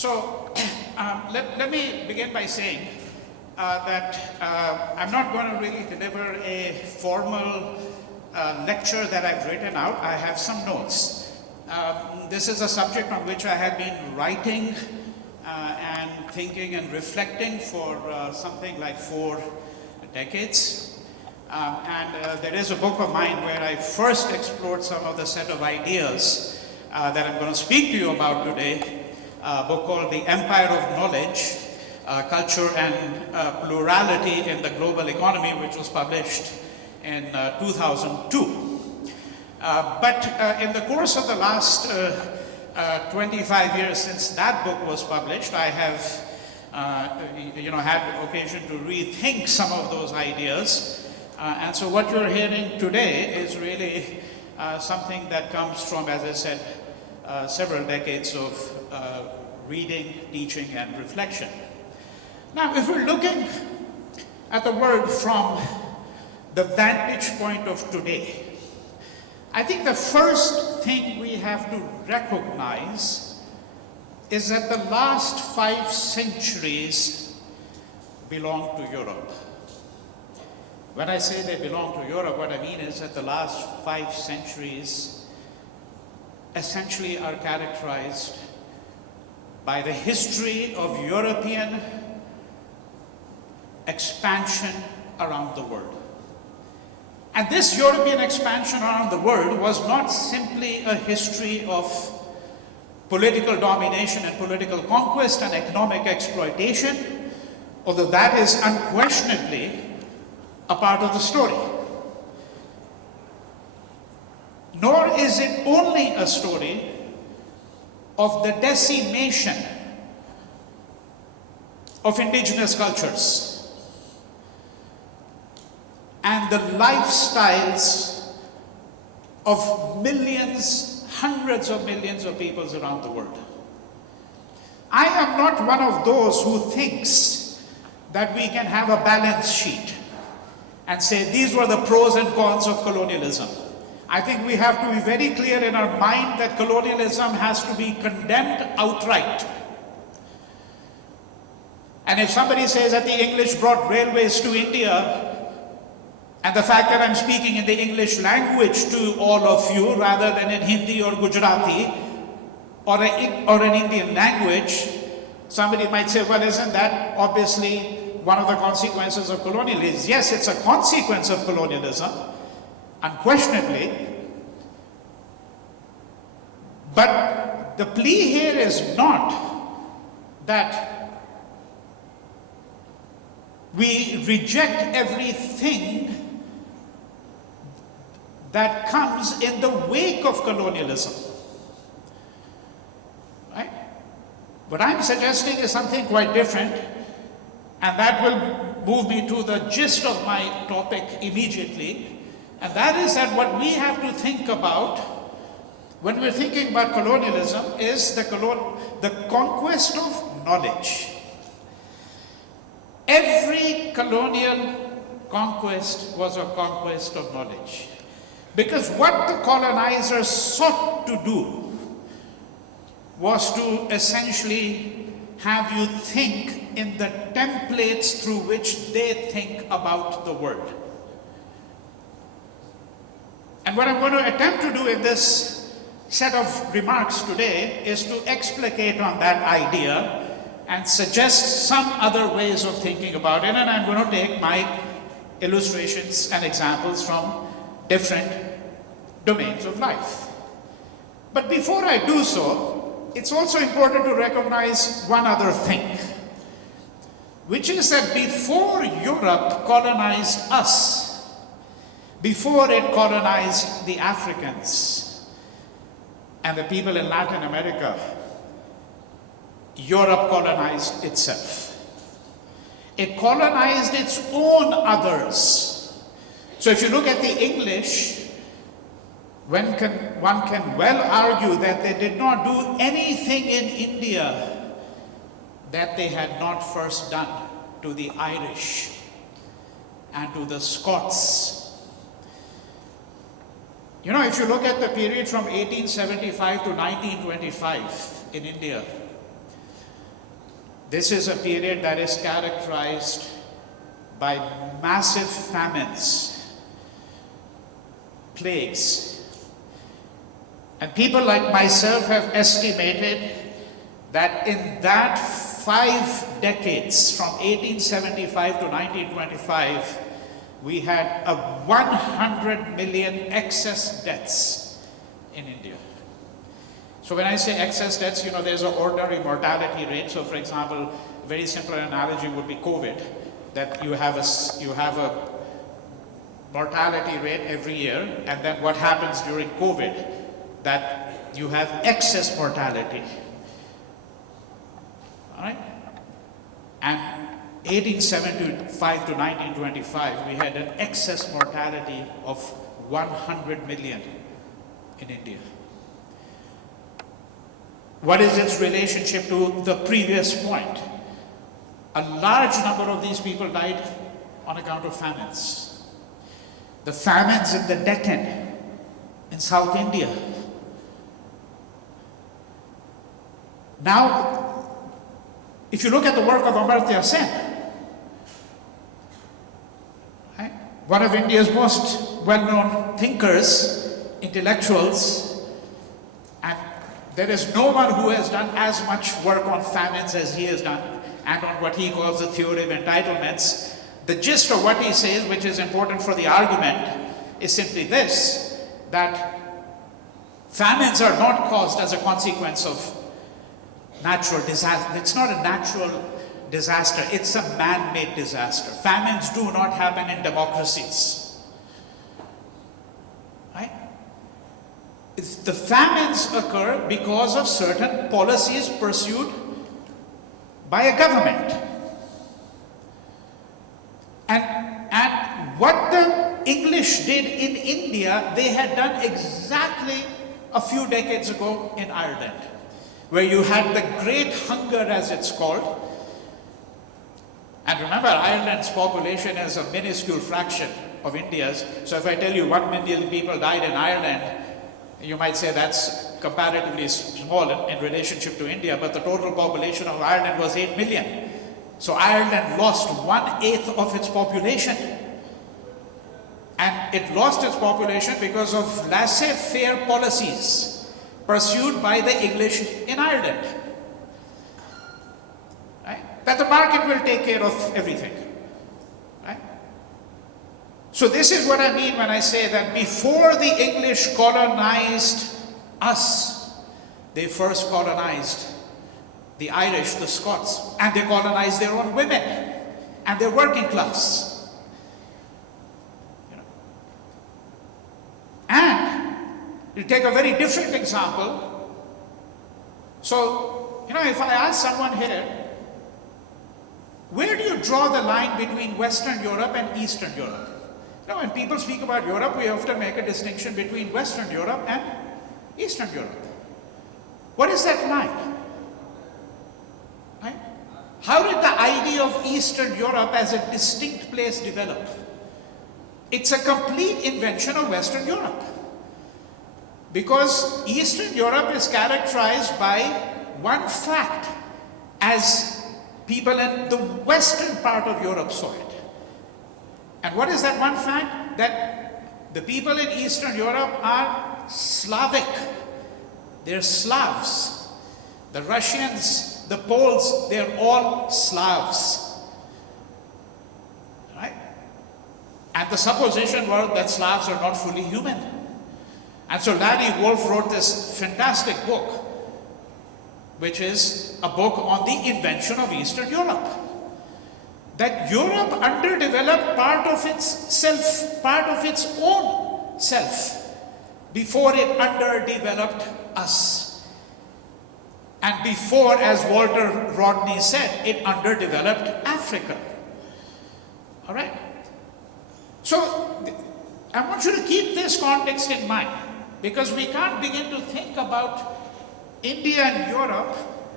So let me begin by saying that I'm not going to really deliver a formal lecture that I've written out. I have some notes. This is a subject on which I have been writing and thinking and reflecting for something like 4 decades. There is a book of mine where I first explored some of the set of ideas that I'm going to speak to you about today. A book called The Empire of Knowledge, Culture and Plurality in the Global Economy, which was published in 2002. But in the course of the last 25 years since that book was published, I have had occasion to rethink some of those ideas. And so what you're hearing today is really something that comes from, as I said, several decades of reading, teaching, and reflection. Now, if we're looking at the world from the vantage point of today, I think the first thing we have to recognize is that the last 5 centuries belong to Europe. When I say they belong to Europe, what I mean is that the last 5 centuries essentially are characterized by the history of European expansion around the world. And this European expansion around the world was not simply a history of political domination and political conquest and economic exploitation, although that is unquestionably a part of the story. Nor is it only a story of the decimation of indigenous cultures and the lifestyles of millions, hundreds of millions of peoples around the world. I am not one of those who thinks that we can have a balance sheet and say these were the pros and cons of colonialism. I think we have to be very clear in our mind that colonialism has to be condemned outright. And if somebody says that the English brought railways to India, and the fact that I'm speaking in the English language to all of you rather than in Hindi or Gujarati or an Indian language, somebody might say, well, isn't that obviously one of the consequences of colonialism? Yes, it's a consequence of colonialism, unquestionably. But the plea here is not that we reject everything that comes in the wake of colonialism. Right? What I'm suggesting is something quite different, and that will move me to the gist of my topic immediately. And that is that what we have to think about when we're thinking about colonialism is the conquest of knowledge. Every colonial conquest was a conquest of knowledge. Because what the colonizers sought to do was to essentially have you think in the templates through which they think about the world. And what I'm going to attempt to do in this set of remarks today is to explicate on that idea and suggest some other ways of thinking about it. And I'm going to take my illustrations and examples from different domains of life. But before I do so, it's also important to recognize one other thing, which is that before Europe colonized us, before it colonized the Africans and the people in Latin America, Europe colonized itself. It colonized its own others. So if you look at the English, one can well argue that they did not do anything in India that they had not first done to the Irish and to the Scots. You know, if you look at the period from 1875 to 1925 in India, This is a period that is characterized by massive famines, plagues. And people like myself have estimated that in that 5 decades, from 1875 to 1925, we had a 100 million excess deaths in India. So when I say excess deaths, there's an ordinary mortality rate. So for example, a very simple analogy would be COVID, that you have a mortality rate every year, and then what happens during COVID, that you have excess mortality. All right? And 1875 to 1925, we had an excess mortality of 100 million in India. What is its relationship to the previous point? A large number of these people died on account of famines. The famines in the Deccan, in South India. Now, if you look at the work of Amartya Sen, right, one of India's most well-known thinkers, intellectuals, and there is no one who has done as much work on famines as he has done, and on what he calls the theory of entitlements. The gist of what he says, which is important for the argument, is simply this, that famines are not caused as a consequence of natural disaster. It's not a natural disaster, it's a man-made disaster. Famines do not happen in democracies. Right? The famines occur because of certain policies pursued by a government. And what the English did in India, they had done exactly a few decades ago in Ireland, where you had the Great Hunger, as it's called. And remember, Ireland's population is a minuscule fraction of India's. So if I tell you 1 million people died in Ireland, you might say that's comparatively small in relationship to India, but the total population of Ireland was 8 million. So Ireland lost 1/8 of its population. And it lost its population because of laissez-faire policies pursued by the English in Ireland. Right? That the market will take care of everything. Right? So this is what I mean when I say that before the English colonized us, they first colonized the Irish, the Scots, and they colonized their own women and their working class. And you take a very different example. So, if I ask someone here, where do you draw the line between Western Europe and Eastern Europe? When people speak about Europe, we often make a distinction between Western Europe and Eastern Europe. What is that line? Right? How did the idea of Eastern Europe as a distinct place develop? It's a complete invention of Western Europe. Because Eastern Europe is characterized by one fact as people in the western part of Europe saw it. And what is that one fact? That the people in Eastern Europe are Slavic. They're Slavs. The Russians, the Poles, they're all Slavs. Right? And the supposition was that Slavs are not fully human. And so Larry Wolff wrote this fantastic book, which is a book on the invention of Eastern Europe. That Europe underdeveloped part of its own self, before it underdeveloped us. And before, as Walter Rodney said, it underdeveloped Africa. All right? So, I want you to keep this context in mind, because we can't begin to think about India and Europe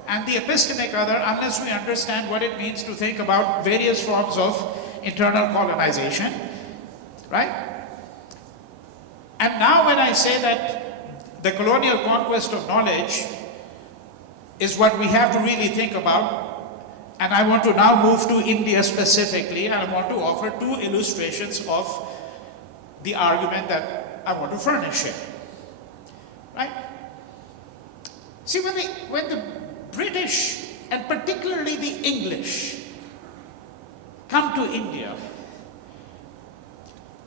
and the epistemic other unless we understand what it means to think about various forms of internal colonization, right? And now when I say that the colonial conquest of knowledge is what we have to really think about, And I want to now move to India specifically, and I want to offer two illustrations of the argument that I want to furnish here. Right? See, when the British, and particularly the English, come to India,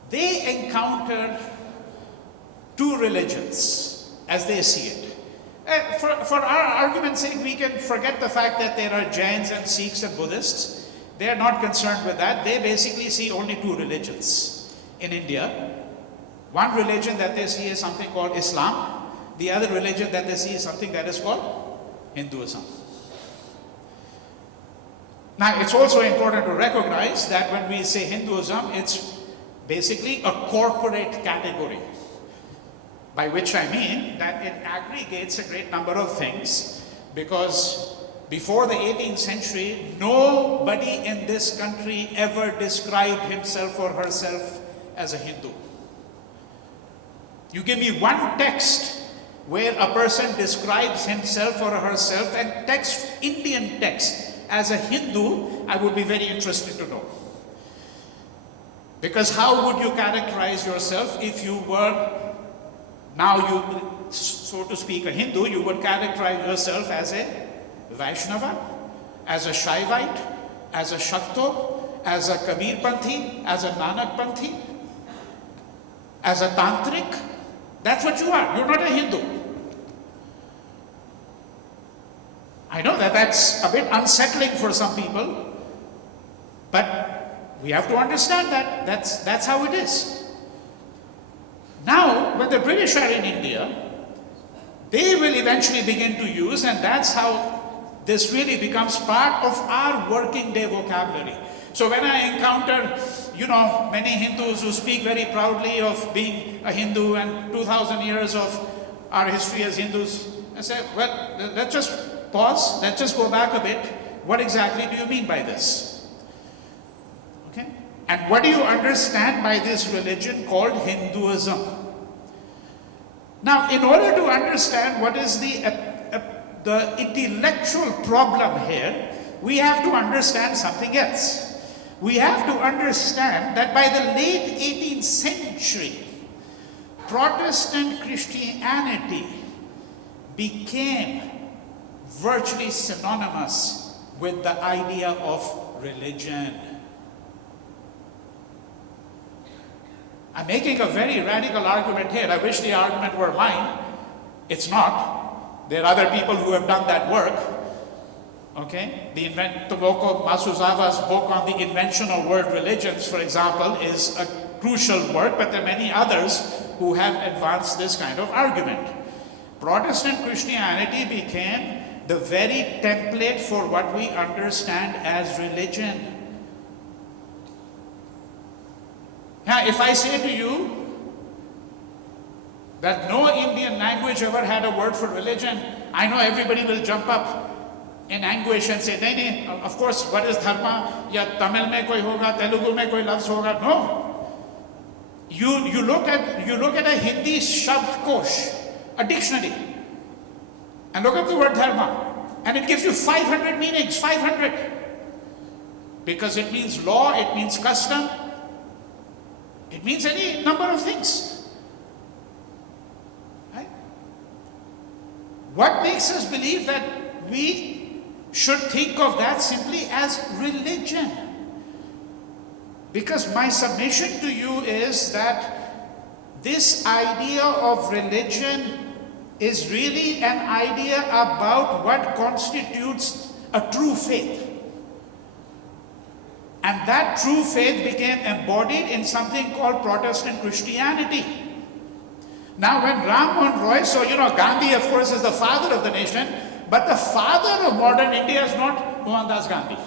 they encounter two religions as they see it. For our argument's sake, we can forget the fact that there are Jains and Sikhs and Buddhists. They are not concerned with that. They basically see only two religions in India. One religion that they see is something called Islam. The other religion that they see is something that is called Hinduism. Now, it's also important to recognize that when we say Hinduism, it's basically a corporate category. By which I mean that it aggregates a great number of things, because before the 18th century, nobody in this country ever described himself or herself as a Hindu. You give me one text where a person describes himself or herself, and Indian text, as a Hindu, I would be very interested to know. Because how would you characterize yourself if you were, now you, so to speak, a Hindu? You would characterize yourself as a Vaishnava, as a Shaivite, as a Shakto, as a Kabir Panthi, as a Nanak Panthi, as a Tantric. That's what you are. You're not a Hindu. I know that that's a bit unsettling for some people, but we have to understand that that's how it is. Now, when the British are in India, they will eventually begin to use, and that's how this really becomes part of our working day vocabulary. So when I encounter, many Hindus who speak very proudly of being a Hindu and 2,000 years of our history as Hindus, I say, well, let's just pause, let's just go back a bit. What exactly do you mean by this? Okay? And what do you understand by this religion called Hinduism? Now, in order to understand what is the intellectual problem here, we have to understand something else. We have to understand that by the late 18th century, Protestant Christianity became virtually synonymous with the idea of religion. I'm making a very radical argument here. I wish the argument were mine. It's not. There are other people who have done that work. Okay? Tomoko Masuzawa's book on the inventional word religions, for example, is a crucial work, but there are many others who have advanced this kind of argument. Protestant Christianity became the very template for what we understand as religion. Now, if I say to you that no Indian language ever had a word for religion, I know everybody will jump up in anguish and say, nahi, of course, what is dharma? Ya Tamil mein koi hoga, Telugu mein koi lafz hoga. No. You look at a Hindi Shabd Kosh, a dictionary, and look up the word dharma, and it gives you 500 meanings, 500. Because it means law, it means custom, it means any number of things. Right? What makes us believe that we should think of that simply as religion? Because my submission to you is that this idea of religion is really an idea about what constitutes a true faith. And that true faith became embodied in something called Protestant Christianity. Now, when Ram Mohan Roy, so Gandhi, of course, is the father of the nation, but the father of modern India is not Mohandas Gandhi.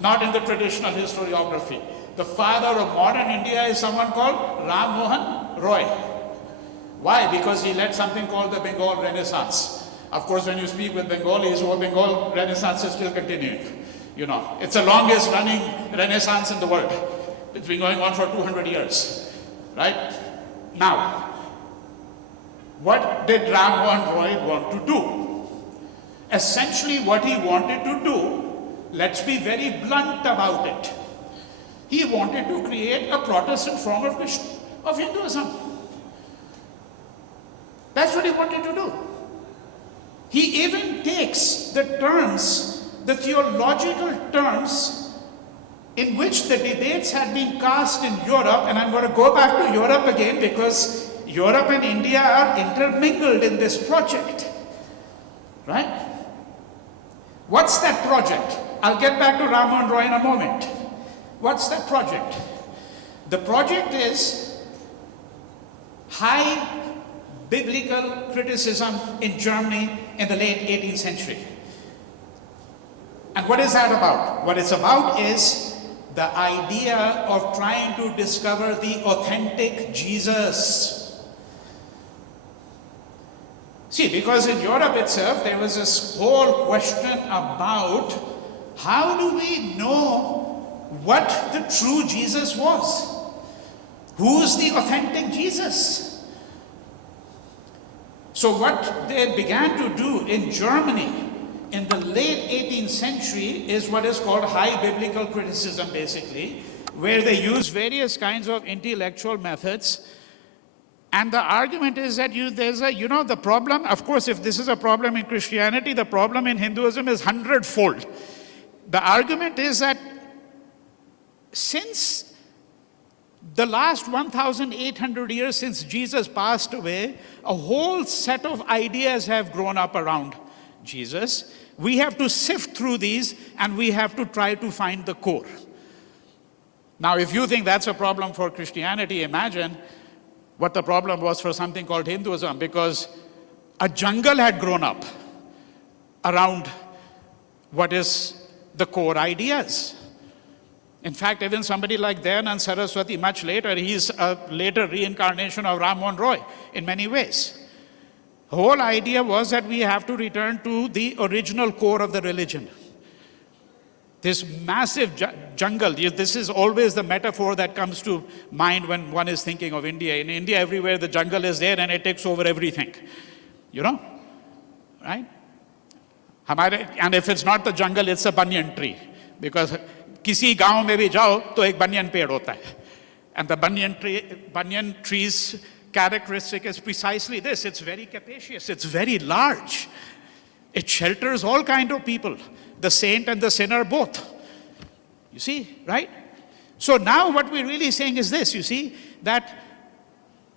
Not in the traditional historiography. The father of modern India is someone called Ram Mohan Roy. Why? Because he led something called the Bengal Renaissance. Of course, when you speak with Bengalis, Bengal Renaissance is still continuing. It's the longest running Renaissance in the world. It's been going on for 200 years. Right? Now, what did Ram Mohan Roy want to do? Essentially, what he wanted to do Let's be very blunt about it. He wanted to create a Protestant form of Hinduism. That's what he wanted to do. He even takes the terms, the theological terms in which the debates had been cast in Europe, and I'm going to go back to Europe again because Europe and India are intermingled in this project, right? What's that project? I'll get back to Ram Mohan Roy in a moment. What's that project? The project is high biblical criticism in Germany in the late 18th century. And what is that about? What it's about is the idea of trying to discover the authentic Jesus. See, because in Europe itself, there was this whole question about how do we know what the true Jesus was? Who's the authentic Jesus? So what they began to do in Germany in the late 18th century is what is called high biblical criticism, basically, where they use various kinds of intellectual methods. And the argument is that the problem, of course, if this is a problem in Christianity, the problem in Hinduism is 100-fold. The argument is that since the last 1,800 years since Jesus passed away, a whole set of ideas have grown up around Jesus. We have to sift through these and we have to try to find the core. Now, if you think that's a problem for Christianity, imagine what the problem was for something called Hinduism, because a jungle had grown up around what is the core ideas. In fact, even somebody like Dayanand Saraswati, much later, he's a later reincarnation of Ram Mohan Roy in many ways. The whole idea was that we have to return to the original core of the religion. This massive jungle, this is always the metaphor that comes to mind when one is thinking of India. In India, everywhere the jungle is there and it takes over everything. You know? Right? And if it's not the jungle, it's a banyan tree. Because kisi gaon mein bhi jao, to ek banyan ped hota hai. And the banyan tree's characteristic is precisely this. It's very capacious. It's very large. It shelters all kind of people. The saint and the sinner both. You see, right? So now what we're really saying is this, you see, that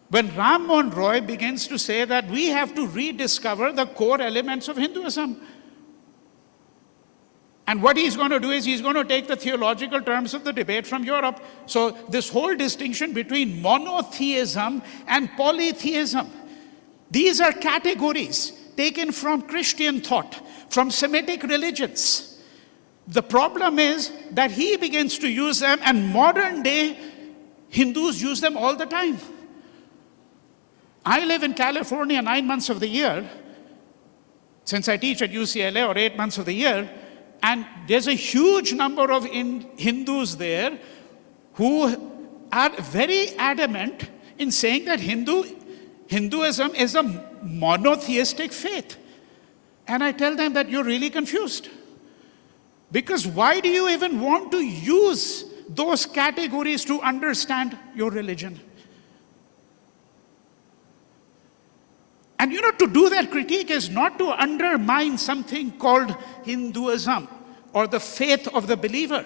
when Ram Mohan Roy begins to say that we have to rediscover the core elements of Hinduism. And what he's going to do is he's going to take the theological terms of the debate from Europe. So this whole distinction between monotheism and polytheism, these are categories taken from Christian thought, from Semitic religions. The problem is that he begins to use them, and modern day Hindus use them all the time. I live in California 9 months of the year, since I teach at UCLA, or 8 months of the year, and there's a huge number of Hindus there who are very adamant in saying that Hinduism is a monotheistic faith. And I tell them that you're really confused. Because why do you even want to use those categories to understand your religion? And to do that critique is not to undermine something called Hinduism or the faith of the believer.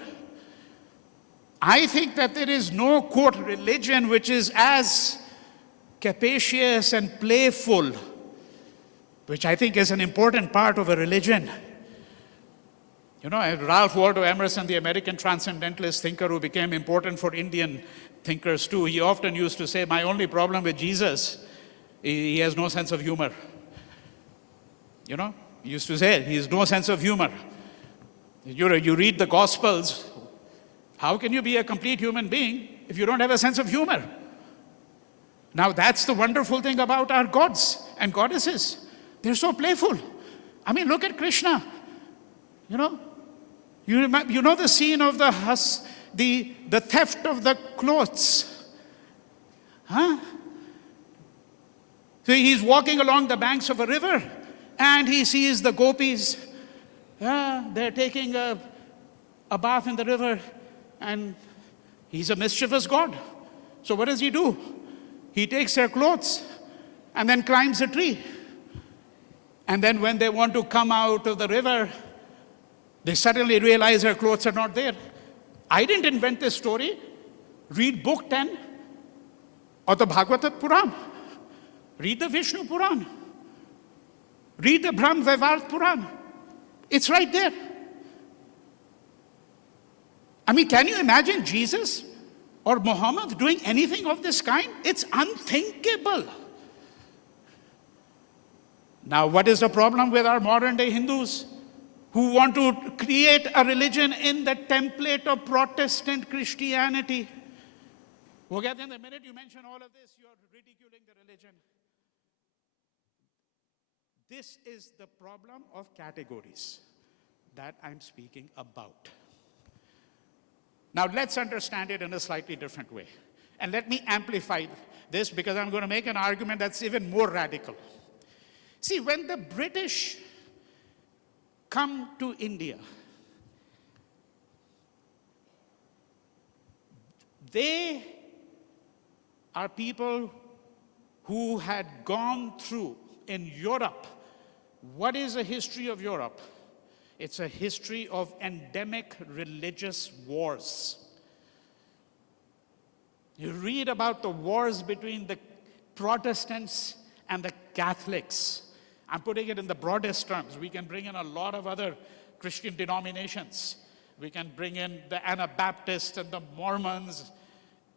I think that there is no, quote, religion which is as capacious and playful, which I think is an important part of a religion. Ralph Waldo Emerson, the American transcendentalist thinker who became important for Indian thinkers too, he often used to say, my only problem with Jesus, he has no sense of humor. He used to say, he has no sense of humor. You read the Gospels, how can you be a complete human being if you don't have a sense of humor? Now that's the wonderful thing about our gods and goddesses. They're so playful. I mean, look at Krishna. You know the scene of the theft of the clothes. Huh? So he's walking along the banks of a river and he sees the gopis. They're taking a bath in the river, and he's a mischievous god. So what does he do? He takes their clothes and then climbs a tree. And then when they want to come out of the river, they suddenly realize their clothes are not there. I didn't invent this story. Read book 10 of the Bhagavata Puran. Read the Vishnu Puran. Read the Brahm Vaivarta Puran. It's right there. I mean, can you imagine Jesus or Muhammad doing anything of this kind? It's unthinkable. Now, what is the problem with our modern day Hindus who want to create a religion in the template of Protestant Christianity? Forget, in the minute you mention all of this, you're ridiculing the religion. This is the problem of categories that I'm speaking about. Now, let's understand it in a slightly different way. And let me amplify this, because I'm going to make an argument that's even more radical. See, when the British come to India, they are people who had gone through in Europe. What is the history of Europe? It's a history of endemic religious wars. You read about the wars between the Protestants and the Catholics. I'm putting it in the broadest terms. We can bring in a lot of other Christian denominations. We can bring in the Anabaptists and the Mormons,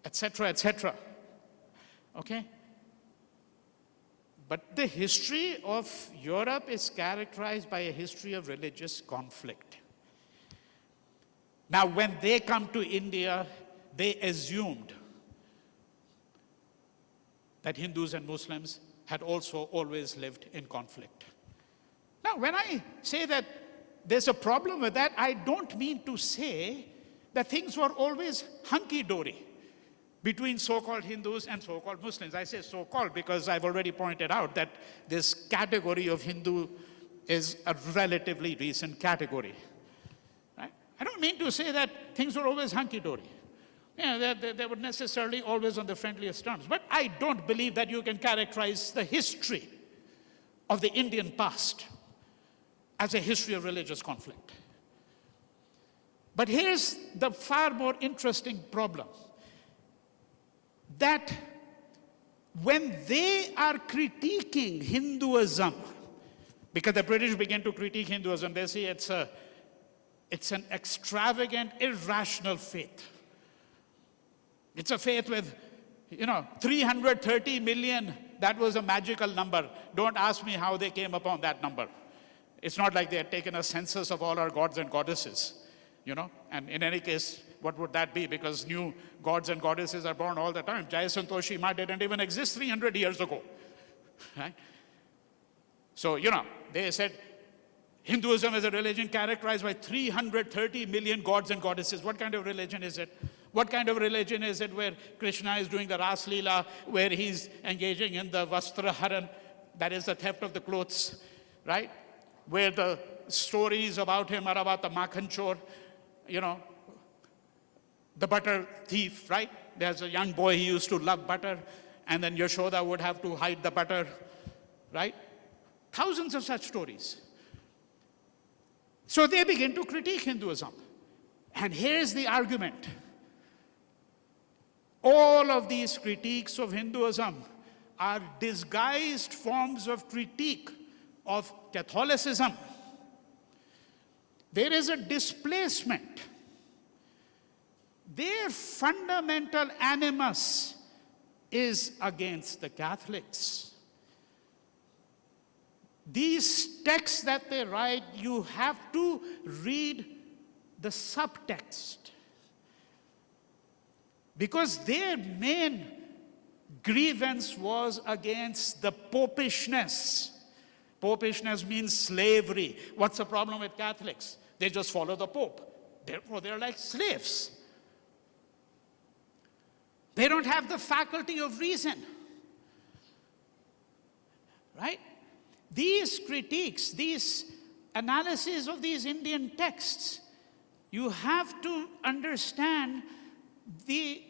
etc., etc. Okay? But the history of Europe is characterized by a history of religious conflict. Now, when they come to India, they assumed that Hindus and Muslims had also always lived in conflict. Now, when I say that there's a problem with that, I don't mean to say that things were always hunky-dory between so-called Hindus and so-called Muslims. I say so-called because I've already pointed out that this category of Hindu is a relatively recent category. Right? I don't mean to say that things were always hunky-dory. Yeah, they were necessarily always on the friendliest terms. But I don't believe that you can characterize the history of the Indian past as a history of religious conflict. But here's the far more interesting problem. That when they are critiquing Hinduism, because the British began to critique Hinduism, they say it's an extravagant, irrational faith. It's a faith with, 330 million. That was a magical number. Don't ask me how they came upon that number. It's not like they had taken a census of all our gods and goddesses, And in any case, what would that be? Because new gods and goddesses are born all the time. Jaya Santoshi Ma didn't even exist 300 years ago. Right? So, they said Hinduism is a religion characterized by 330 million gods and goddesses. What kind of religion is it? What kind of religion is it where Krishna is doing the Ras Leela, where he's engaging in the Vastra Haran, that is the theft of the clothes, right? Where the stories about him are about the Makhan Chor, the butter thief, right? There's a young boy, he used to love butter, and then Yashoda would have to hide the butter, right? Thousands of such stories. So they begin to critique Hinduism. And here's the argument. All of these critiques of Hinduism are disguised forms of critique of Catholicism. There is a displacement. Their fundamental animus is against the Catholics. These texts that they write, you have to read the subtext. Because their main grievance was against the popishness. Popishness means slavery. What's the problem with Catholics? They just follow the Pope. Therefore, they're like slaves. They don't have the faculty of reason. Right? These critiques, these analyses of these Indian texts You have to understand the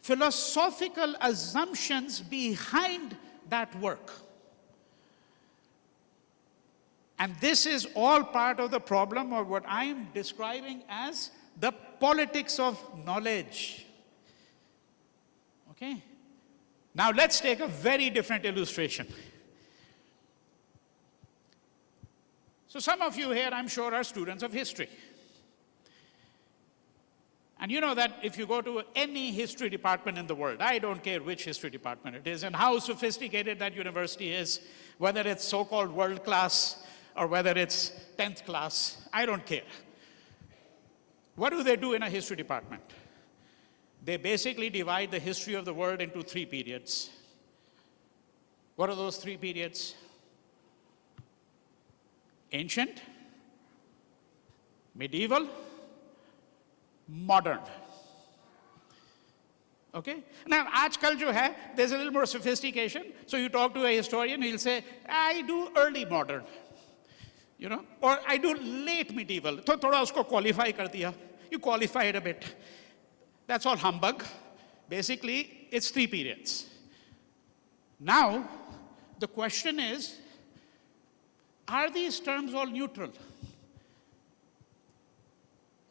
philosophical assumptions behind that work. And this is all part of the problem of what I am describing as the politics of knowledge. Okay? Now let's take a very different illustration. So some of you here, I'm sure, are students of history. And you know that if you go to any history department in the world, I don't care which history department it is and how sophisticated that university is, whether it's so-called world class or whether it's 10th class, I don't care. What do they do in a history department? They basically divide the history of the world into 3 periods. What are those 3 periods? Ancient, medieval, modern. Okay? Now, aajkal jo hai, there's a little more sophistication. So you talk to a historian, he'll say, I do early modern. You know? Or I do late medieval. So thoda usko qualify kar diya. You qualify it a bit. That's all humbug. Basically, it's 3 periods. Now, the question is, are these terms all neutral?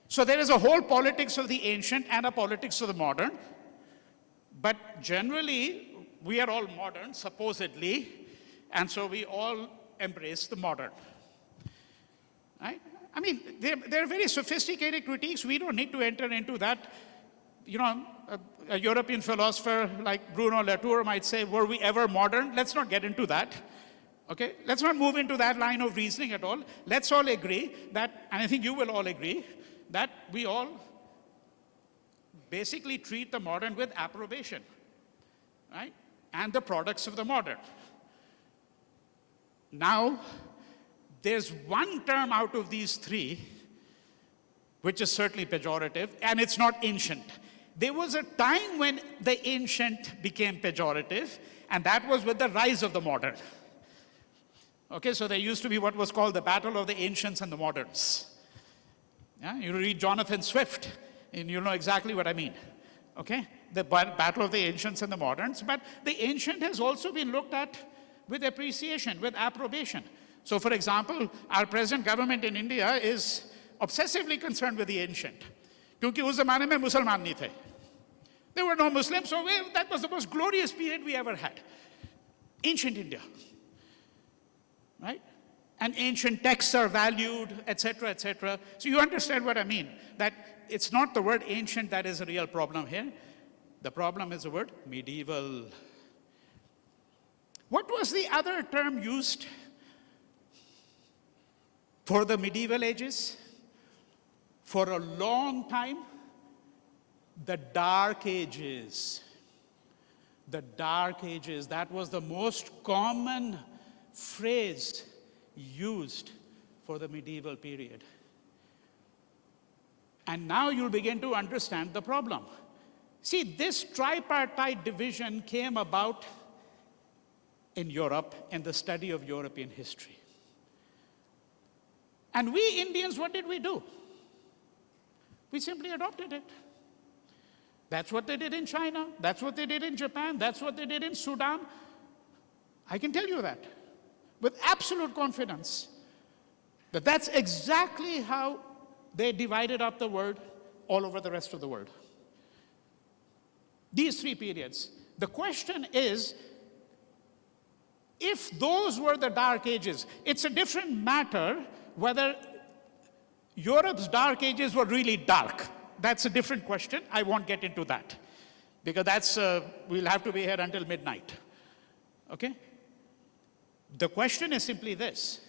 So there is a whole politics of the ancient and a politics of the modern. But generally, we are all modern, supposedly, and so we all embrace the modern. Right? I mean, they're very sophisticated critiques. We don't need to enter into that. You know, a European philosopher like Bruno Latour might say, were we ever modern? Let's not get into that. Okay? Let's not move into that line of reasoning at all. Let's all agree that, and I think you will all agree, that we all basically treat the modern with approbation, right? And the products of the modern. Now, there's one term out of these 3 which is certainly pejorative, and it's not ancient. There was a time when the ancient became pejorative, and that was with the rise of the modern. Okay, so there used to be what was called the battle of the ancients and the moderns. Yeah, you read Jonathan Swift, and you'll know exactly what I mean. Okay, the battle of the ancients and the moderns. But the ancient has also been looked at with appreciation, with approbation. So, for example, our present government in India is obsessively concerned with the ancient. Because उस ज़माने में मुसलमान नहीं थे. There were no Muslims, so that was the most glorious period we ever had. Ancient India. Right? And ancient texts are valued, etc., etc. So you understand what I mean, that it's not the word ancient that is a real problem here. The problem is the word medieval. What was the other term used for the medieval ages? For a long time, the Dark Ages. The Dark Ages, that was the most common phrase used for the medieval period. And now you'll begin to understand the problem. See, this tripartite division came about in Europe in the study of European history. And we Indians, what did we do? We simply adopted it. That's what they did in China. That's what they did in Japan. That's what they did in Sudan. I can tell you that with absolute confidence. But that's exactly how they divided up the world all over the rest of the world. These 3 periods. The question is, if those were the Dark Ages, it's a different matter whether Europe's Dark Ages were really dark. That's a different question. I won't get into that. Because that's, we'll have to be here until midnight. Okay? The question is simply this.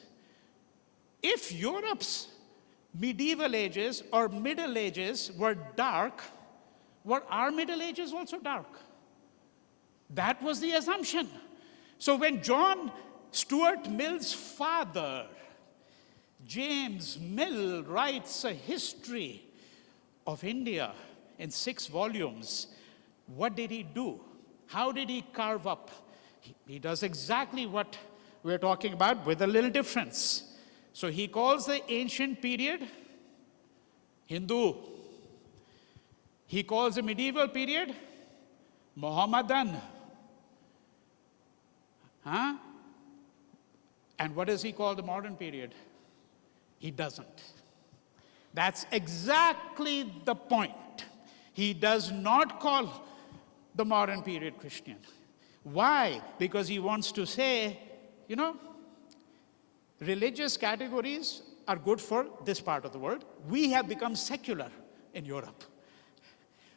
If Europe's medieval ages or Middle Ages were dark, were our Middle Ages also dark? That was the assumption. So when John Stuart Mill's father, James Mill, writes a history of India in 6 volumes, what did he do? How did he carve up? He does exactly what we're talking about with a little difference. So he calls the ancient period Hindu. He calls the medieval period Mohammedan. Huh? And what does he call the modern period? He doesn't. That's exactly the point. He does not call the modern period Christian. Why? Because he wants to say, religious categories are good for this part of the world. We have become secular in Europe.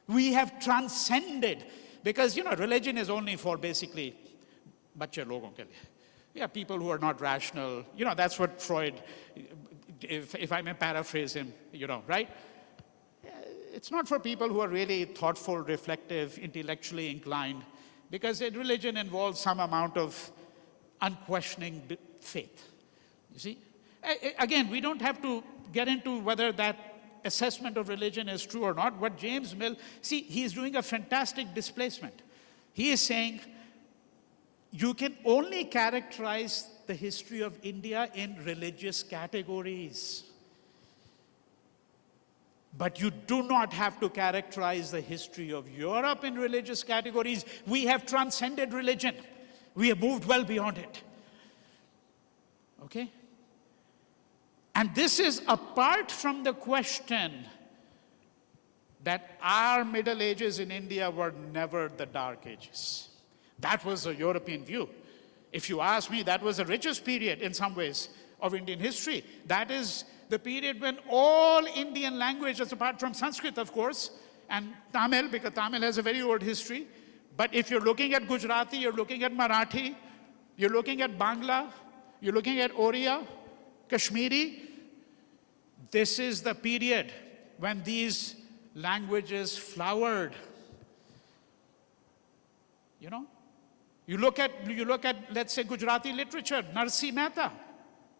We have transcended, because, religion is only for basically bachche logon ke liye. Yeah, people who are not rational. That's what Freud, if I may paraphrase him, right? It's not for people who are really thoughtful, reflective, intellectually inclined, because religion involves some amount of unquestioning faith. You see? Again, we don't have to get into whether that assessment of religion is true or not. What James Mill, he's doing a fantastic displacement. He is saying you can only characterize the history of India in religious categories. But you do not have to characterize the history of Europe in religious categories. We have transcended religion. We have moved well beyond it. Okay? And this is apart from the question that our Middle Ages in India were never the Dark Ages. That was a European view. If you ask me, that was the richest period in some ways of Indian history. That is the period when all Indian languages, apart from Sanskrit, of course, and Tamil, because Tamil has a very old history. But if you're looking at Gujarati, you're looking at Marathi, you're looking at Bangla, you're looking at Oriya, Kashmiri, this is the period when these languages flowered. You look at, let's say, Gujarati literature, Narsi Mehta.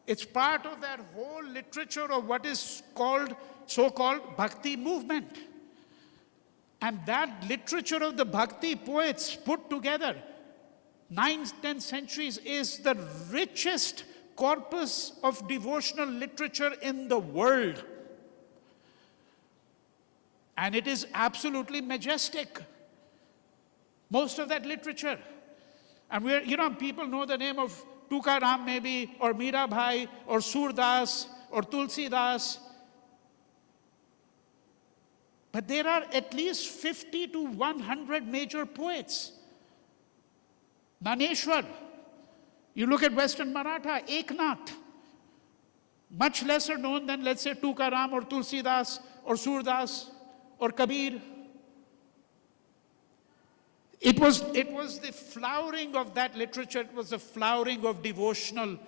It's part of that whole literature of what is called, so-called Bhakti movement. And that literature of the Bhakti poets put together, 9th, 10th centuries, is the richest corpus of devotional literature in the world. And it is absolutely majestic. Most of that literature. And people know the name of Tukaram maybe, or Mirabai, or Surdas, or Tulsidas. But there are at least 50 to 100 major poets. Naneshwar. You look at Western Maratha, Eknath. Much lesser known than, let's say, Tukaram or Tulsidas or Surdas or Kabir. It was the flowering of that literature. It was the flowering of devotionalism,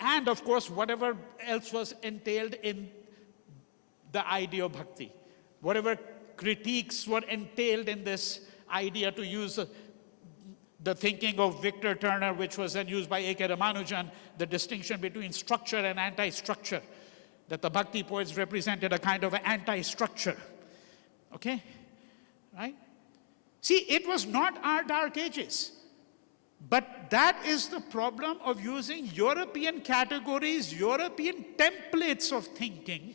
and of course whatever else was entailed in the idea of bhakti. Whatever critiques were entailed in this idea, to use the thinking of Victor Turner, which was then used by A.K. Ramanujan, the distinction between structure and anti-structure, that the bhakti poets represented a kind of anti-structure. Okay? Right? See, it was not our Dark Ages. But that is the problem of using European categories, European templates of thinking,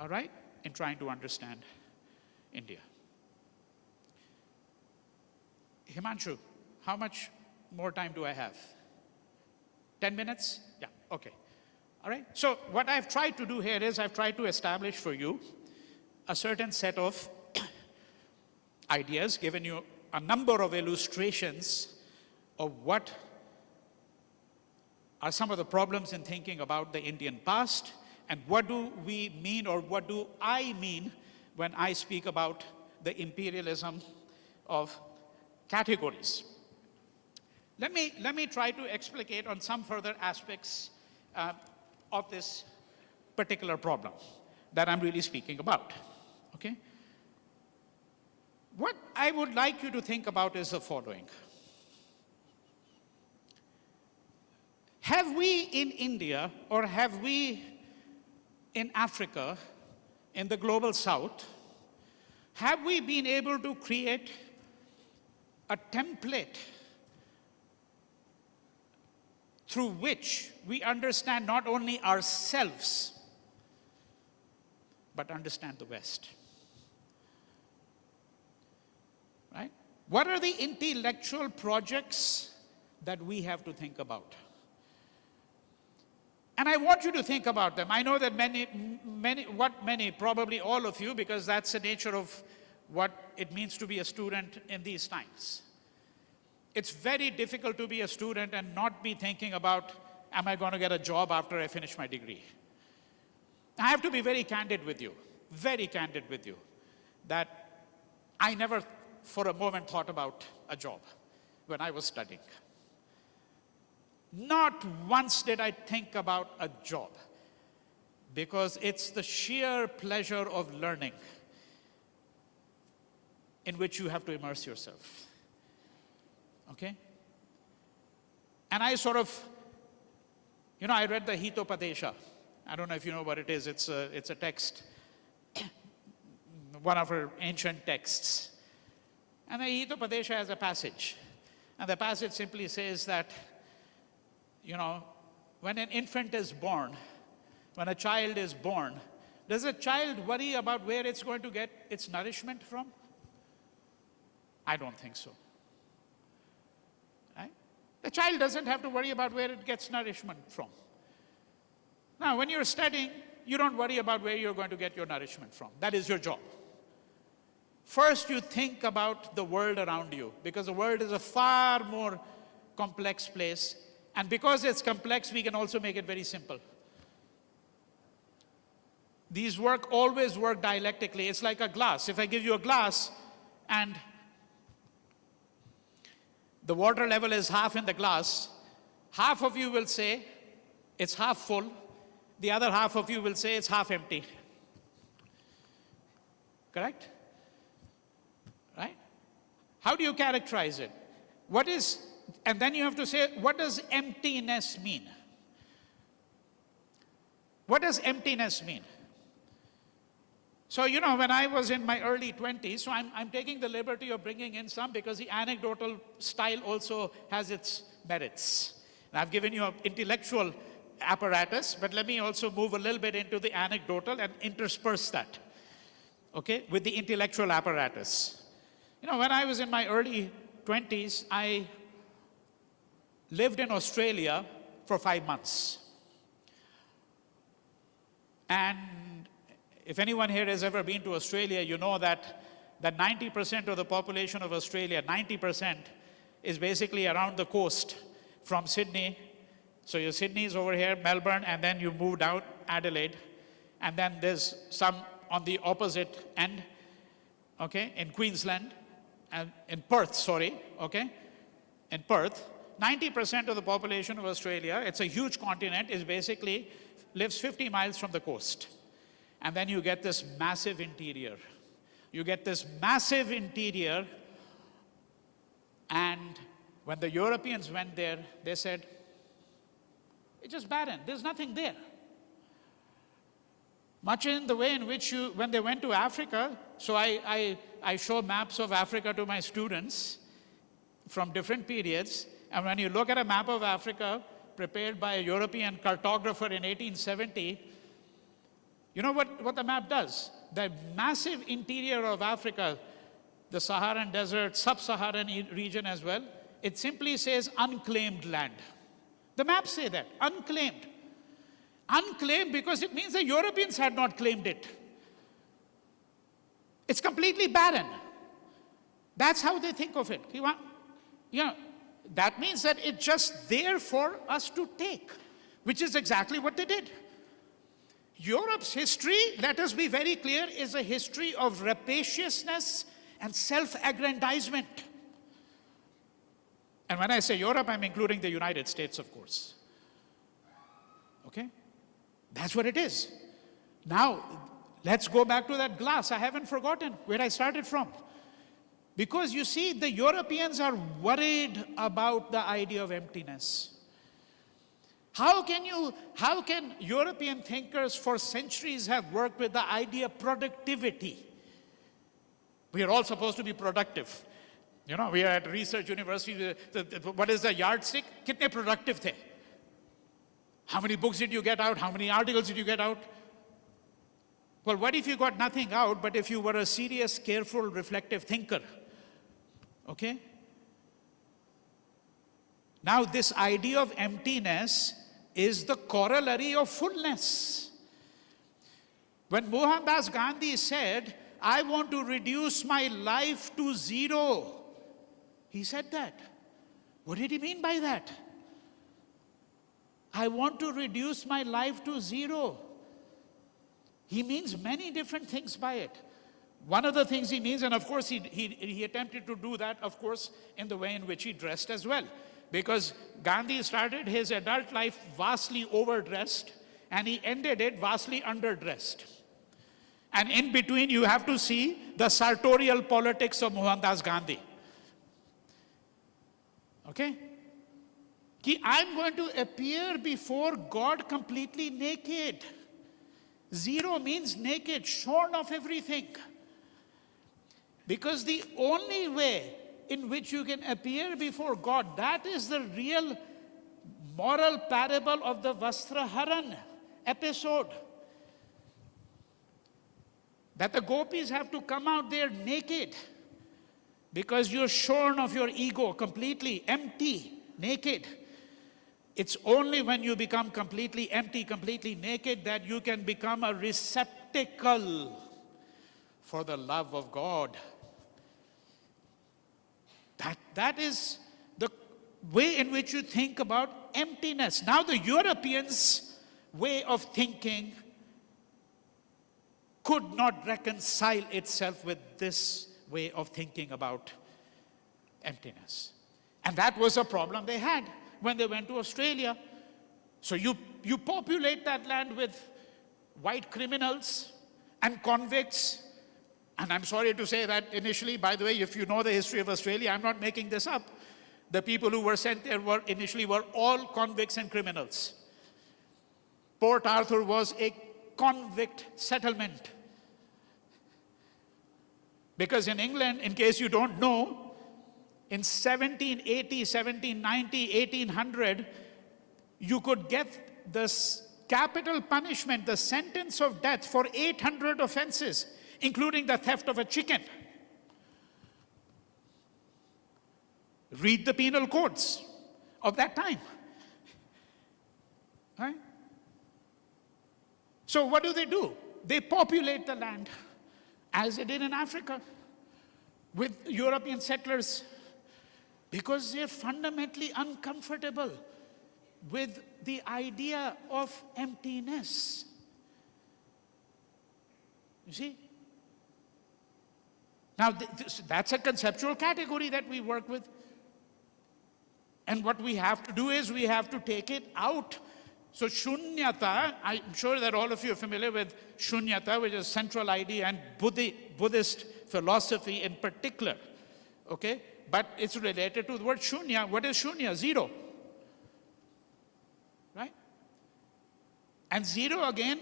all right, in trying to understand India. Himanshu, how much more time do I have? 10 minutes? Yeah, okay. All right, so what I've tried to do here is I've tried to establish for you a certain set of ideas, given you a number of illustrations of what are some of the problems in thinking about the Indian past, and what do we mean, or what do I mean when I speak about the imperialism of categories. Let me try to explicate on some further aspects of this particular problem that I'm really speaking about. Okay? What I would like you to think about is the following. Have we in India, or have we in Africa, in the global south, have we been able to create a template through which we understand not only ourselves, but understand the West. Right? What are the intellectual projects that we have to think about? And I want you to think about them. I know that many, probably all of you, because that's the nature of what it means to be a student in these times. It's very difficult to be a student and not be thinking about, am I going to get a job after I finish my degree? I have to be very candid with you, that I never for a moment thought about a job when I was studying. Not once did I think about a job, because it's the sheer pleasure of learning in which you have to immerse yourself. Okay? And I sort of, I read the Hitopadesha. I don't know if you know what it is. It's a text, one of our ancient texts. And the Hitopadesha has a passage. And the passage simply says that, when an infant is born, when a child is born, does a child worry about where it's going to get its nourishment from? I don't think so. Right? The child doesn't have to worry about where it gets nourishment from. Now, when you're studying, you don't worry about where you're going to get your nourishment from. That is your job. First, you think about the world around you, because the world is a far more complex place. And because it's complex, we can also make it very simple. These always work dialectically. It's like a glass. If I give you a glass and the water level is half in the glass, half of you will say it's half full. The other half of you will say it's half empty. Correct? Right? How do you characterize it? And then you have to say, what does emptiness mean? What does emptiness mean? So, when I was in my early 20s, so I'm taking the liberty of bringing in some, because the anecdotal style also has its merits. And I've given you an intellectual apparatus, but let me also move a little bit into the anecdotal and intersperse that, okay, with the intellectual apparatus. When I was in my early 20s, I lived in Australia for 5 months. And if anyone here has ever been to Australia, you know that 90% of the population of Australia, 90%, is basically around the coast from Sydney. So your Sydney is over here, Melbourne, and then you move down Adelaide. And then there's some on the opposite end, okay, in Queensland, and in Perth, okay, in Perth. 90% of the population of Australia, it's a huge continent, lives 50 miles from the coast. And then you get this massive interior. And when the Europeans went there, they said, it's just barren. There's nothing there. Much in the way in which when they went to Africa, so I show maps of Africa to my students from different periods. And when you look at a map of Africa prepared by a European cartographer in 1870, you know what the map does? The massive interior of Africa, the Saharan desert, sub-Saharan region as well, it simply says unclaimed land. The maps say that, unclaimed. Unclaimed because it means the Europeans had not claimed it. It's completely barren. That's how they think of it. That means that it's just there for us to take, which is exactly what they did. Europe's history, let us be very clear, is a history of rapaciousness and self-aggrandizement. And when I say Europe, I'm including the United States, of course. Okay? That's what it is. Now, let's go back to that glass. I haven't forgotten where I started from. Because you see, the Europeans are worried about the idea of emptiness. How can European thinkers for centuries have worked with the idea of productivity? We are all supposed to be productive. We are at research university. What is the yardstick? Kitne productive the? How many books did you get out? How many articles did you get out? Well, what if you got nothing out, but if you were a serious, careful, reflective thinker? Okay? Now, this idea of emptiness is the corollary of fullness. When Mohandas Gandhi said, I want to reduce my life to zero, he said that. What did he mean by that? I want to reduce my life to zero. He means many different things by it. One of the things he means, and of course he attempted to do that, of course, in the way in which he dressed as well. Because Gandhi started his adult life vastly overdressed, and he ended it vastly underdressed. And in between, you have to see the sartorial politics of Mohandas Gandhi. Okay? I'm going to appear before God completely naked. Zero means naked, shorn of everything. Because the only way in which you can appear before God, that is the real moral parable of the Vastraharan episode. That the gopis have to come out there naked because you're shorn of your ego, completely empty, naked. It's only when you become completely empty, completely naked, that you can become a receptacle for the love of God. That is the way in which you think about emptiness. Now, the Europeans' way of thinking could not reconcile itself with this way of thinking about emptiness. And that was a problem they had when they went to Australia. So you populate that land with white criminals and convicts. And I'm sorry to say that initially, by the way, if you know the history of Australia, I'm not making this up. The people who were sent there initially were all convicts and criminals. Port Arthur was a convict settlement. Because in England, in case you don't know, in 1780, 1790, 1800, you could get the capital punishment, the sentence of death for 800 offenses, including the theft of a chicken. Read the penal codes of that time. Right? So what do? They populate the land, as they did in Africa, with European settlers, because they're fundamentally uncomfortable with the idea of emptiness. You see? Now, that's a conceptual category that we work with. And what we have to do is we have to take it out. So shunyata, I'm sure that all of you are familiar with shunyata, which is central idea, and Buddhist philosophy in particular. Okay? But it's related to the word shunya. What is shunya? Zero. Right? And zero, again,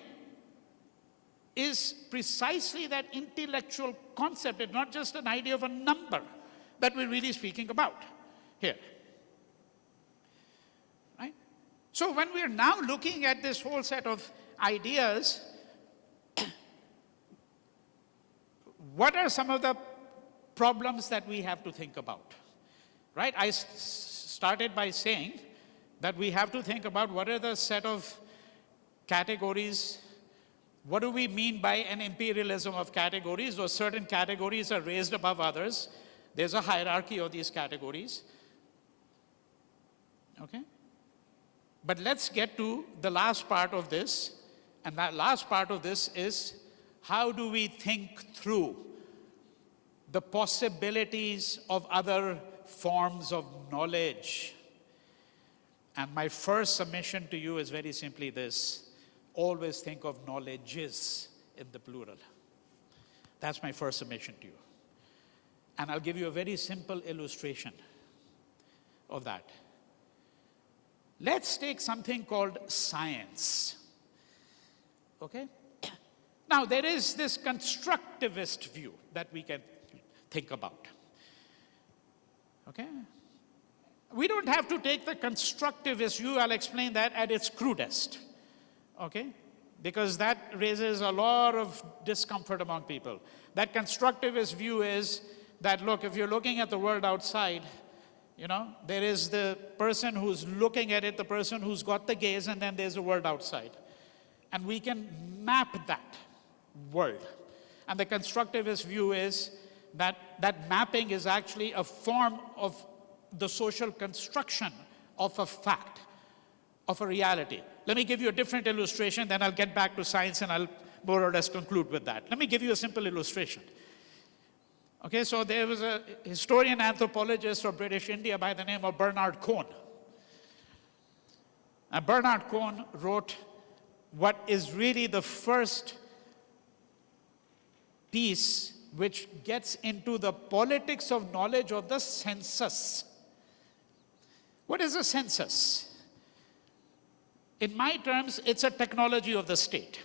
is precisely that intellectual concept. It's not just an idea of a number that we're really speaking about here. Right? So when we're now looking at this whole set of ideas, what are some of the problems that we have to think about? Right? I started by saying that we have to think about what are the set of categories. What do we mean by an imperialism of categories? Or certain categories are raised above others. There's a hierarchy of these categories. Okay? But let's get to the last part of this. And that last part of this is, how do we think through the possibilities of other forms of knowledge? And my first submission to you is very simply this. Always think of knowledges in the plural. That's my first submission to you. And I'll give you a very simple illustration of that. Let's take something called science. Okay? Now, there is this constructivist view that we can think about. Okay? We don't have to take the constructivist view, I'll explain that, at its crudest, okay? Because that raises a lot of discomfort among people. That constructivist view is that, look, if you're looking at the world outside, there is the person who's looking at it, the person who's got the gaze, and then there's the world outside. And we can map that world. And the constructivist view is that that mapping is actually a form of the social construction of a fact, of a reality. Let me give you a different illustration, then I'll get back to science and I'll more or less conclude with that. Let me give you a simple illustration. Okay, so there was a historian anthropologist of British India by the name of Bernard Cohn. And Bernard Cohn wrote what is really the first piece which gets into the politics of knowledge of the census. What is a census? In my terms, it's a technology of the state.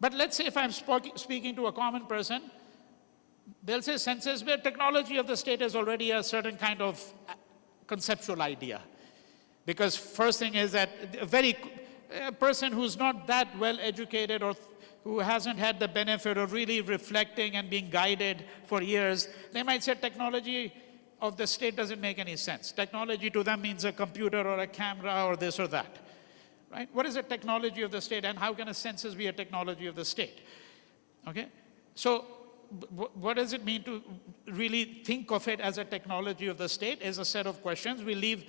But let's say if I'm speaking to a common person, they'll say census, where technology of the state is already a certain kind of conceptual idea. Because first thing is that a person who's not that well educated or who hasn't had the benefit of really reflecting and being guided for years, they might say technology of the state doesn't make any sense. Technology to them means a computer or a camera or this or that. Right? What is a technology of the state, and how can a census be a technology of the state? Okay? So what does it mean to really think of it as a technology of the state is a set of questions. We leave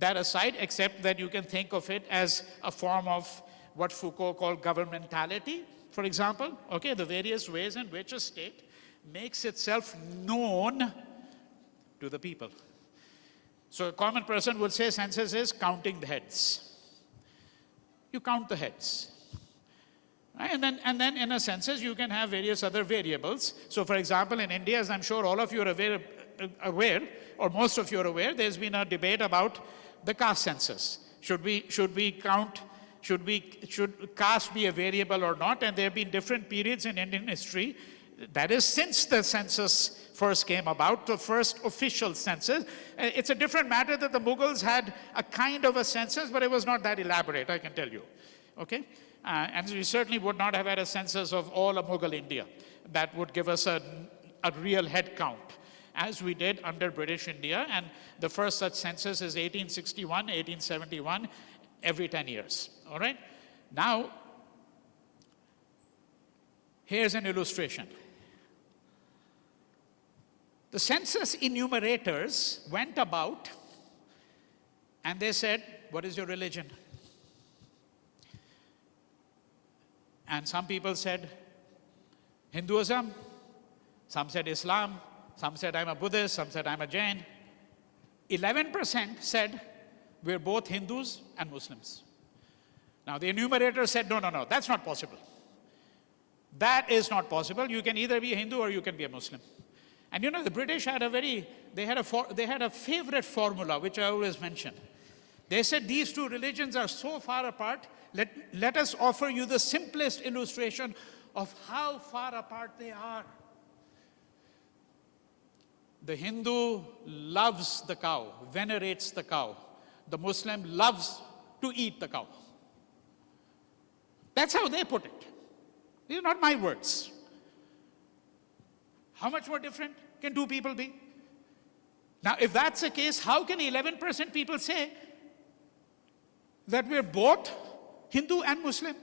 that aside, except that you can think of it as a form of what Foucault called governmentality, for example. Okay, the various ways in which a state makes itself known to the people. So a common person would say census is counting the heads. You count the heads. Right? And then in a census you can have various other variables. So for example, in India, as I'm sure all of you are aware, or most of you are aware, there's been a debate about the caste census. Should caste be a variable or not? And there have been different periods in Indian history, that is since the census first came about, the first official census. It's a different matter that the Mughals had a kind of a census, but it was not that elaborate, I can tell you. Okay? And we certainly would not have had a census of all of Mughal India. That would give us a real head count, as we did under British India. And the first such census is 1861, 1871, every 10 years. All right? Now, here's an illustration. The census enumerators went about and they said, what is your religion? And some people said Hinduism, some said Islam, some said I'm a Buddhist, some said I'm a Jain. 11% said we're both Hindus and Muslims. Now the enumerator said, no, that's not possible. That is not possible. You can either be a Hindu or you can be a Muslim. And the British had they had a favorite formula, which I always mention. They said these two religions are so far apart, let us offer you the simplest illustration of how far apart they are. The Hindu loves the cow, venerates the cow. The Muslim loves to eat the cow. That's how they put it. These are not my words. How much more different can two people be? Now, if that's the case, how can 11% people say that we're both Hindu and Muslim?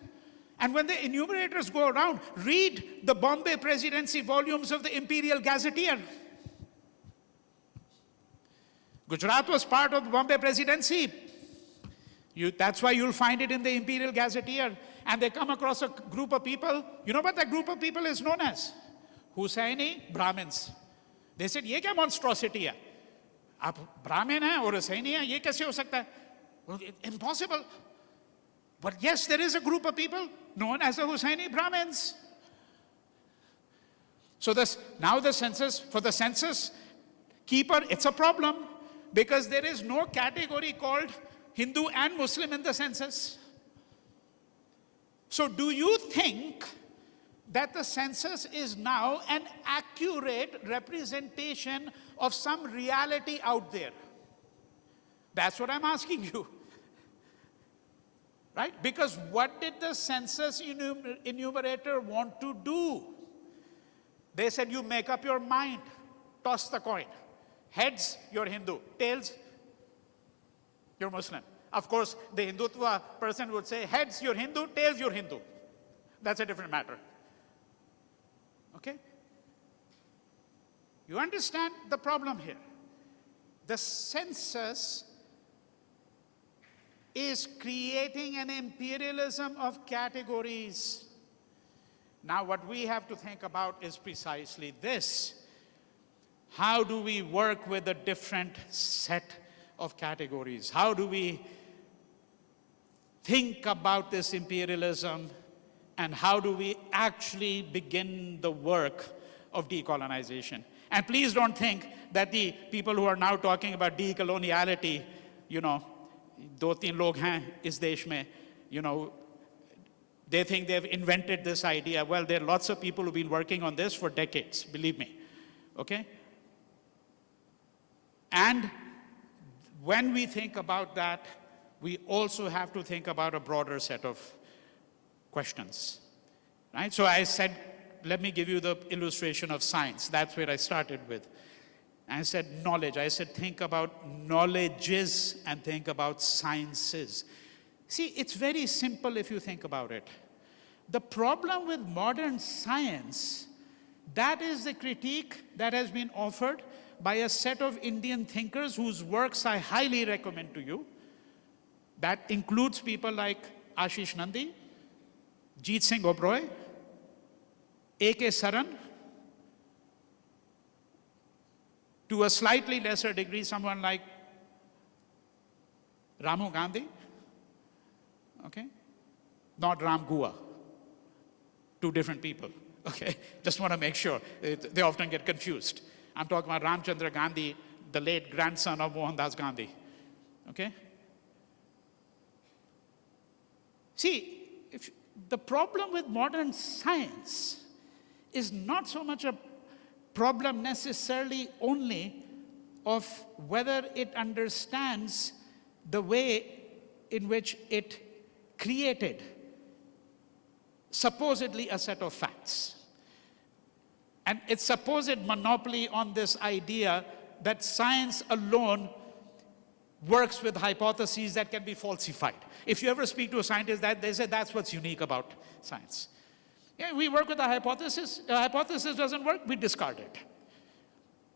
And when the enumerators go around, read the Bombay Presidency volumes of the Imperial Gazetteer. Gujarat was part of the Bombay Presidency. That's why you'll find it in the Imperial Gazetteer. And they come across a group of people. You know what that group of people is known as? Hussaini Brahmins. They said, ये क्या monstrosity है? आप Brahmin हैं और Hussaini हैं, ये कैसे हो सकता है? Well, impossible. But yes, there is a group of people known as the Hussaini Brahmins. So now the census, for the census keeper, it's a problem because there is no category called Hindu and Muslim in the census. So do you think that the census is now an accurate representation of some reality out there? That's what I'm asking you. Right? Because what did the census enumerator want to do? They said, you make up your mind, toss the coin. Heads, you're Hindu. Tails, you're Muslim. Of course, the Hindutva person would say, heads, you're Hindu, tails, you're Hindu. That's a different matter. Okay? You understand the problem here? The census is creating an imperialism of categories. Now, what we have to think about is precisely this. How do we work with a different set of categories? How do we think about this imperialism, and how do we actually begin the work of decolonization? And please don't think that the people who are now talking about decoloniality, दो तीन लोग हैं इस देश में, they think they've invented this idea. Well, there are lots of people who've been working on this for decades, believe me. Okay? And when we think about that, we also have to think about a broader set of questions. Right? So I said, let me give you the illustration of science. That's where I started with. I said knowledge. I said think about knowledges and think about sciences. See, it's very simple if you think about it. The problem with modern science, that is the critique that has been offered by a set of Indian thinkers whose works I highly recommend to you. That includes people like Ashish Nandi, Jeet Singh Oberoi, A.K. Saran, to a slightly lesser degree, someone like Ramu Gandhi, okay? Not Ram Gua, two different people, okay? Just want to make sure, they often get confused. I'm talking about Ramchandra Gandhi, the late grandson of Mohandas Gandhi, okay? See, the problem with modern science is not so much a problem necessarily only of whether it understands the way in which it created supposedly a set of facts. And its supposed monopoly on this idea that science alone works with hypotheses that can be falsified. If you ever speak to a scientist, they say that's what's unique about science. Yeah, we work with a hypothesis. The hypothesis doesn't work, we discard it.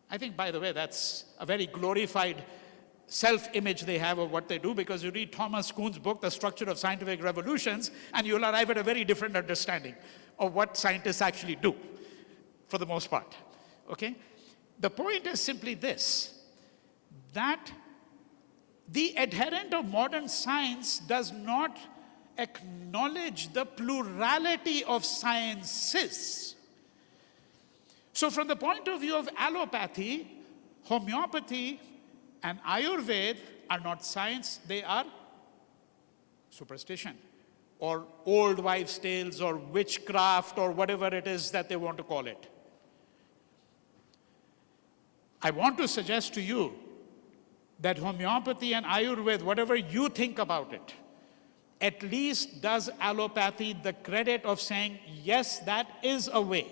I think, by the way, that's a very glorified self-image they have of what they do, because you read Thomas Kuhn's book, The Structure of Scientific Revolutions, and you'll arrive at a very different understanding of what scientists actually do, for the most part. Okay? The point is simply this, that the adherent of modern science does not acknowledge the plurality of sciences. So from the point of view of allopathy, homeopathy, and Ayurveda are not science, they are superstition, or old wives' tales, or witchcraft, or whatever it is that they want to call it. I want to suggest to you that homeopathy and Ayurveda, whatever you think about it, at least does allopathy the credit of saying, yes, that is a way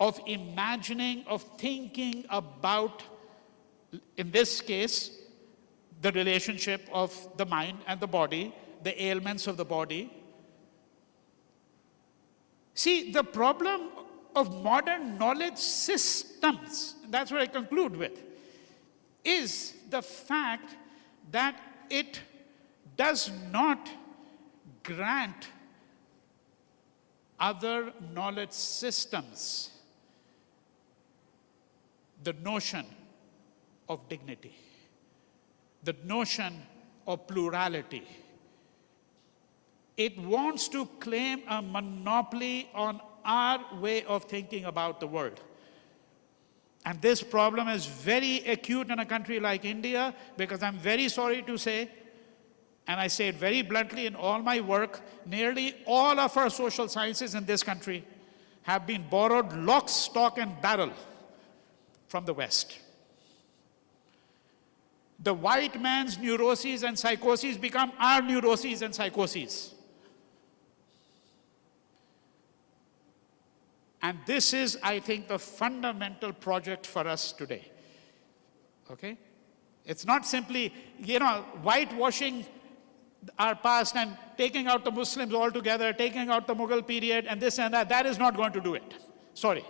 of imagining, of thinking about, in this case, the relationship of the mind and the body, the ailments of the body. See, the problem of modern knowledge systems, that's what I conclude with, is the fact that it does not grant other knowledge systems the notion of dignity, the notion of plurality. It wants to claim a monopoly on our way of thinking about the world. And this problem is very acute in a country like India, because I'm very sorry to say, and I say it very bluntly in all my work, nearly all of our social sciences in this country have been borrowed lock, stock, and barrel from the West. The white man's neuroses and psychoses become our neuroses and psychoses. And this is, I think, the fundamental project for us today. Okay? It's not simply, whitewashing our past and taking out the Muslims altogether, taking out the Mughal period and this and that. That is not going to do it. Sorry.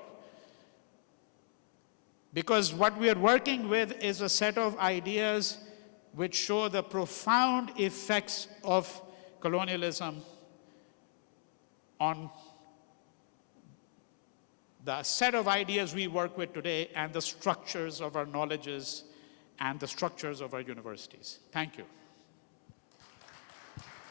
Because what we are working with is a set of ideas which show the profound effects of colonialism on the set of ideas we work with today and the structures of our knowledges and the structures of our universities. Thank you.